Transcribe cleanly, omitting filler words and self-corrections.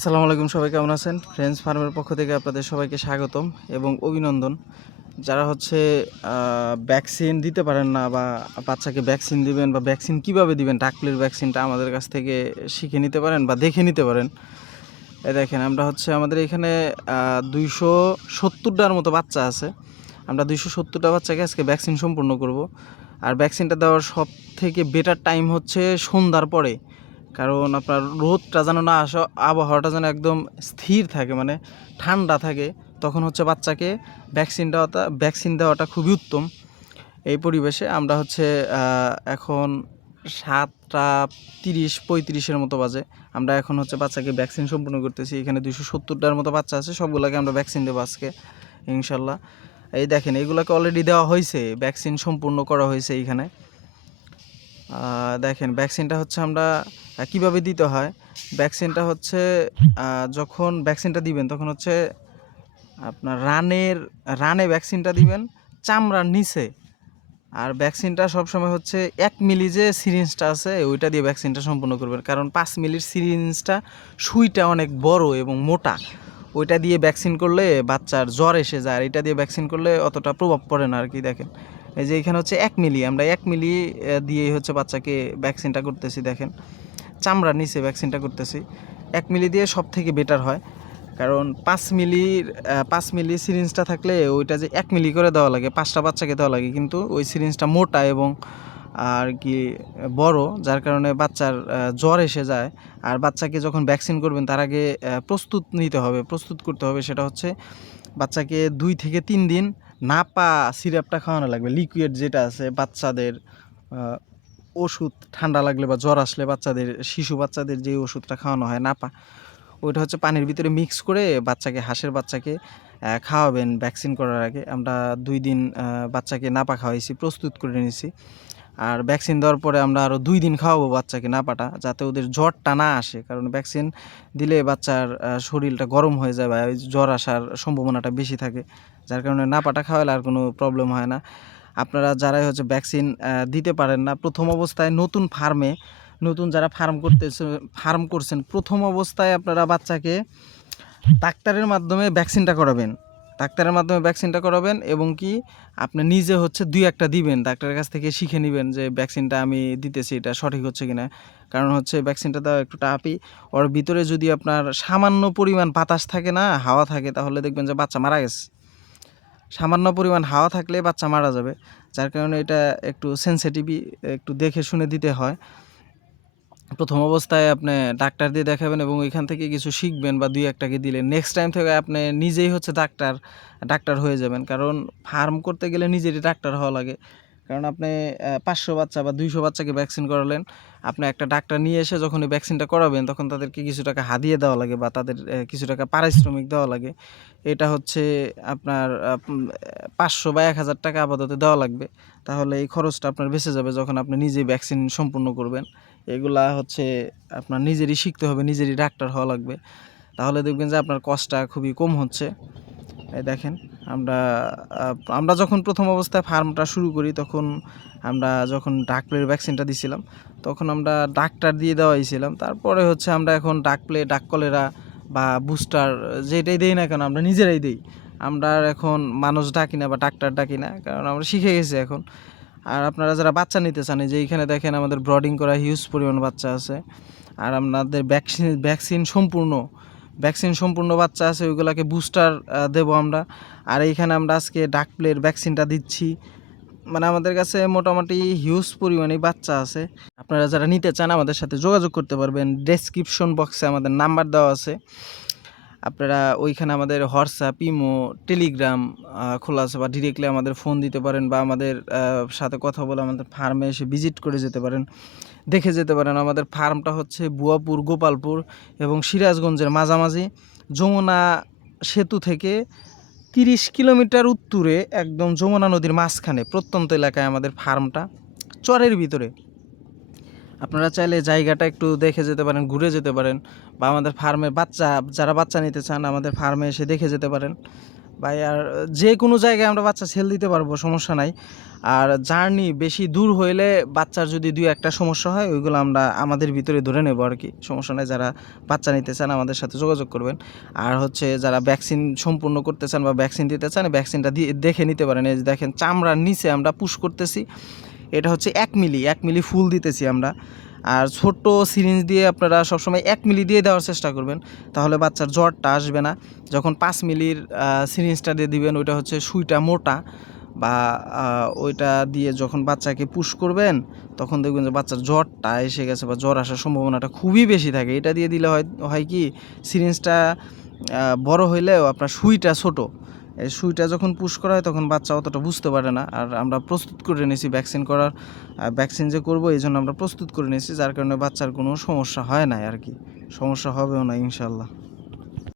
আসসালামু আলাইকুম, সবাই কেমন আছেন? ফ্রেন্ডস ফার্মের পক্ষ থেকে আপনাদের সবাইকে স্বাগতম এবং অভিনন্দন। যারা হচ্ছে ভ্যাকসিন দিতে পারেন না বা বাচ্চাকে ভ্যাকসিন দিবেন বা ভ্যাকসিন কিভাবে দিবেন, টাকলির ভ্যাকসিনটা আমাদের কাছ থেকে শিখে নিতে পারেন বা দেখে নিতে পারেন। দেখেন, আমরা হচ্ছে আমাদের এখানে 270টার মতো বাচ্চা আছে। আমরা 270টা বাচ্চাকে আজকে ভ্যাকসিন সম্পূর্ণ করব। আর ভ্যাকসিনটা দেওয়ার সব থেকে বেটার টাইম হচ্ছে সন্ধ্যার পরে, কারণ আপনার রোদটা যেন না আসে, আবহাওয়াটা যেন একদম স্থির থাকে, মানে ঠান্ডা থাকে। তখন হচ্ছে বাচ্চাকে ভ্যাকসিন দেওয়াটা খুবই উত্তম। এই পরিবেশে আমরা হচ্ছে এখন 7:30-35 মতো বাজে। আমরা এখন হচ্ছে বাচ্চাকে ভ্যাকসিন সম্পূর্ণ করতেছি। এখানে 270টার মতো বাচ্চা আছে, সবগুলোকে আমরা ভ্যাকসিন দেবো আজকে ইনশাল্লাহ। এই দেখেন, এইগুলোকে অলরেডি দেওয়া হয়েছে, ভ্যাকসিন সম্পূর্ণ করা হয়েছে এইখানে। দেখেন, ভ্যাকসিনটা হচ্ছে আমরা কিভাবে দিতে হয়। ভ্যাকসিনটা হচ্ছে যখন ভ্যাকসিনটা দিবেন তখন হচ্ছে আপনার রানে ভ্যাকসিনটা দিবেন চামড়ার নিচে। আর ভ্যাকসিনটা সবসময় হচ্ছে 1 মিলি যে সিরিঞ্জটা আছে ওইটা দিয়ে ভ্যাকসিনটা সম্পূর্ণ করবেন, কারণ 5 মিলির সিরিঞ্জটা সুইটা অনেক বড় এবং মোটা। ওইটা দিয়ে ভ্যাকসিন করলে বাচ্চার জ্বর এসে যায়, আর এটা দিয়ে ভ্যাকসিন করলে অতটা প্রভাব পড়ে না আর কি। দেখেন, এই যে এখানে হচ্ছে 1 মিলি, আমরা 1 মিলি দিয়েই হচ্ছে বাচ্চাকে ভ্যাকসিনটা করতেছি। দেখেন, চামড়ার নিচে ভ্যাকসিনটা করতেছি। 1 মিলি দিয়ে সব থেকে বেটার হয়, কারণ 5 মিলি সিরিঞ্জটা থাকলে ওইটা যে 1 মিলি করে দেওয়া লাগে, 5টা বাচ্চাকে দেওয়া লাগে, কিন্তু ওই সিরিঞ্জটা মোটা এবং আর কি বড়, যার কারণে বাচ্চার জ্বর এসে যায়। আর বাচ্চাকে যখন ভ্যাকসিন করবেন তার আগে প্রস্তুত করতে হবে, সেটা হচ্ছে বাচ্চাকে 2 থেকে 3 দিন নাপা সিরাপটা খাওয়ানো লাগবে, লিকুইড যেটা আছে বাচ্চাদের ওষুধ, ঠান্ডা লাগলে বা জ্বর আসলে শিশু বাচ্চাদের যে ওষুধটা খাওয়ানো হয় নাপা, ওইটা হচ্ছে পানির ভিতরে মিক্স করে হাঁসের বাচ্চাকে খাওয়াবেন ভ্যাকসিন করার আগে। আমরা 2 দিন বাচ্চাকে নাপা খাওয়াইছি, প্রস্তুত করে নিয়েছি। আর ভ্যাকসিন দেওয়ার পরে আমরা আরও 2 দিন খাওয়াবো বাচ্চাকে নাপাটা, যাতে ওদের জ্বরটা না আসে, কারণ ভ্যাকসিন দিলে বাচ্চার শরীরটা গরম হয়ে যায় বা জ্বর আসার সম্ভাবনাটা বেশি থাকে, যার কারণে নাপাটা খাওয়ালে আর কোনো প্রবলেম হয় না। আপনারা যারাই হচ্ছে ভ্যাকসিন দিতে পারেন না প্রথম অবস্থায়, নতুন যারা ফার্ম করছেন, প্রথম অবস্থায় আপনারা বাচ্চাকে ডাক্তারের মাধ্যমে ভ্যাকসিনটা করাবেন এবং কি আপনি নিজে হচ্ছে 2-1টা দিবেন, ডাক্তারের কাছ থেকে শিখে নেবেন যে ভ্যাকসিনটা আমি দিতেছি এটা সঠিক হচ্ছে কিনা। কারণ হচ্ছে ভ্যাকসিনটা দেওয়া একটু টাফই। ওর ভিতরে যদি আপনার সামান্য পরিমাণ বাতাস থাকে না, হাওয়া থাকে, তাহলে দেখবেন যে বাচ্চা মারা গেছে। সামান্য পরিমাণ হাওয়া থাকলে বাচ্চা মারা যাবে, যার কারণে এটা একটু সেনসিটিভই, একটু দেখে শুনে দিতে হয়। প্রথম অবস্থায় আপনি ডাক্তার দিয়ে দেখাবেন এবং ওইখান থেকে কিছু শিখবেন বা 2-1টাকে দিলেন। নেক্সট টাইম থেকে আপনি নিজেই হচ্ছে ডাক্তার হয়ে যাবেন, কারণ ফার্ম করতে গেলে নিজেরই ডাক্তার হওয়া লাগে। কারণ আপনি 500 বাচ্চা বা 200 বাচ্চাকে ভ্যাকসিন করালেন, আপনি একটা ডাক্তার নিয়ে এসে যখন এই ভ্যাকসিনটা করাবেন তখন তাদেরকে কিছু টাকা হাদিয়ে দেওয়া লাগে বা তাদের কিছু টাকা পারিশ্রমিক দেওয়া লাগে। এটা হচ্ছে আপনার 500 বা 1000 টাকা আপাতত দেওয়া লাগবে। তাহলে এই খরচটা আপনার বেঁচে যাবে যখন আপনি নিজেই ভ্যাকসিন সম্পূর্ণ করবেন। এগুলা হচ্ছে আপনার নিজেরই শিখতে হবে, নিজেরই ডাক্তার হওয়া লাগবে, তাহলে দেখবেন যে আপনার কষ্টটা খুবই কম হচ্ছে। এই দেখেন, আমরা যখন প্রথম অবস্থায় ফার্মটা শুরু করি তখন আমরা যখন ডাক ভ্যাকসিনটা দিছিলাম তখন আমরা ডাক্তার দিয়ে দেওয়াইছিলাম। তারপরে হচ্ছে আমরা এখন ডাক কলেরা বা বুস্টার যেটাই দেই না কেন আমরা নিজেরাই দিই। আমরা আর এখন মানুষ ডাকি না বা ডাক্তার ডাকি না, কারণ আমরা শিখে গেছি এখন। আর আপনারা যারা বাচ্চা নিতে চান, যে এইখানে দেখেন আমাদের ব্রডিং করা হিউজ পরিমাণ বাচ্চা আছে। আর আপনাদের ভ্যাকসিন সম্পূর্ণ বাচ্চা আছে, ওইগুলোকে বুস্টার দেবো আমরা। আর এইখানে আমরা আজকে ভ্যাকসিনটা দিচ্ছি, মানে আমাদের কাছে মোটামুটি হিউজ পরিমাণেই বাচ্চা আছে। আপনারা যারা নিতে চান আমাদের সাথে যোগাযোগ করতে পারবেন, ডেসক্রিপশন বক্সে আমাদের নাম্বার দেওয়া আছে। আপনারা ওইখানে আমাদের হোয়াটসঅ্যাপ, ইমো, টেলিগ্রাম খোলা আছে, বা ডিরেক্টলি আমাদের ফোন দিতে পারেন বা আমাদের সাথে কথা বলে আমাদের ফার্মে এসে ভিজিট করে যেতে পারেন, দেখে যেতে পারেন। আমাদের ফার্মটা হচ্ছে বুয়াপুর, গোপালপুর এবং সিরাজগঞ্জের মাঝামাঝি, যমুনা সেতু থেকে 30 কিলোমিটার উত্তরে, একদম যমুনা নদীর মাঝখানে প্রত্যন্ত এলাকায় আমাদের ফার্মটা, চরের ভিতরে। আপনারা চাইলে জায়গাটা একটু দেখে যেতে পারেন, ঘুরে যেতে পারেন, বা আমাদের ফার্মে যারা বাচ্চা নিতে চান আমাদের ফার্মে এসে দেখে যেতে পারেন। ভাই আর যে কোনো জায়গায় আমরা বাচ্চা সেল দিতে পারবো, সমস্যা নাই। আর জার্নি বেশি দূর হইলে বাচ্চার যদি দুই একটা সমস্যা হয় ওইগুলো আমরা আমাদের ভিতরে ধরে নেবো আর কি, সমস্যা নাই। যারা বাচ্চা নিতে চান আমাদের সাথে যোগাযোগ করবেন। আর হচ্ছে যারা ভ্যাকসিন সম্পূর্ণ করতে চান বা ভ্যাকসিন দিতে চান, ভ্যাকসিনটা দিয়ে দেখে নিতে পারেন। এই যে দেখেন চামড়ার নিচে আমরা পুশ করতেছি, এটা হচ্ছে 1 মিলি ফুল দিতেছি আমরা। আর ছোট্ট সিরিঞ্জ দিয়ে আপনারা সবসময় 1 মিলি দিয়ে দেওয়ার চেষ্টা করবেন, তাহলে বাচ্চার জ্বরটা আসবে না। যখন 5 মিলির সিরিঞ্জটা দিয়ে দিবেন, ওইটা হচ্ছে সুইটা মোটা, বা ওইটা দিয়ে যখন বাচ্চাকে পুশ করবেন তখন দেখবেন যে বাচ্চার জ্বরটা এসে গেছে বা জ্বর আসার সম্ভাবনাটা খুবই বেশি থাকে। এটা দিয়ে দিলে হয় কি, সিরিঞ্জটা বড় হইলেও আপনার সুইটা ছোট, এই সুইটা যখন পুশ করা হয় তখন বাচ্চা অতটা বুঝতে পারে না। আর আমরা প্রস্তুত করে নিয়েছি ভ্যাকসিন করার, ভ্যাকসিন যে করবো এই জন্য আমরা প্রস্তুত করে নিয়েছি, যার কারণে বাচ্চার কোনো সমস্যা হয় না আর কি, সমস্যা হবেও না ইনশাল্লাহ।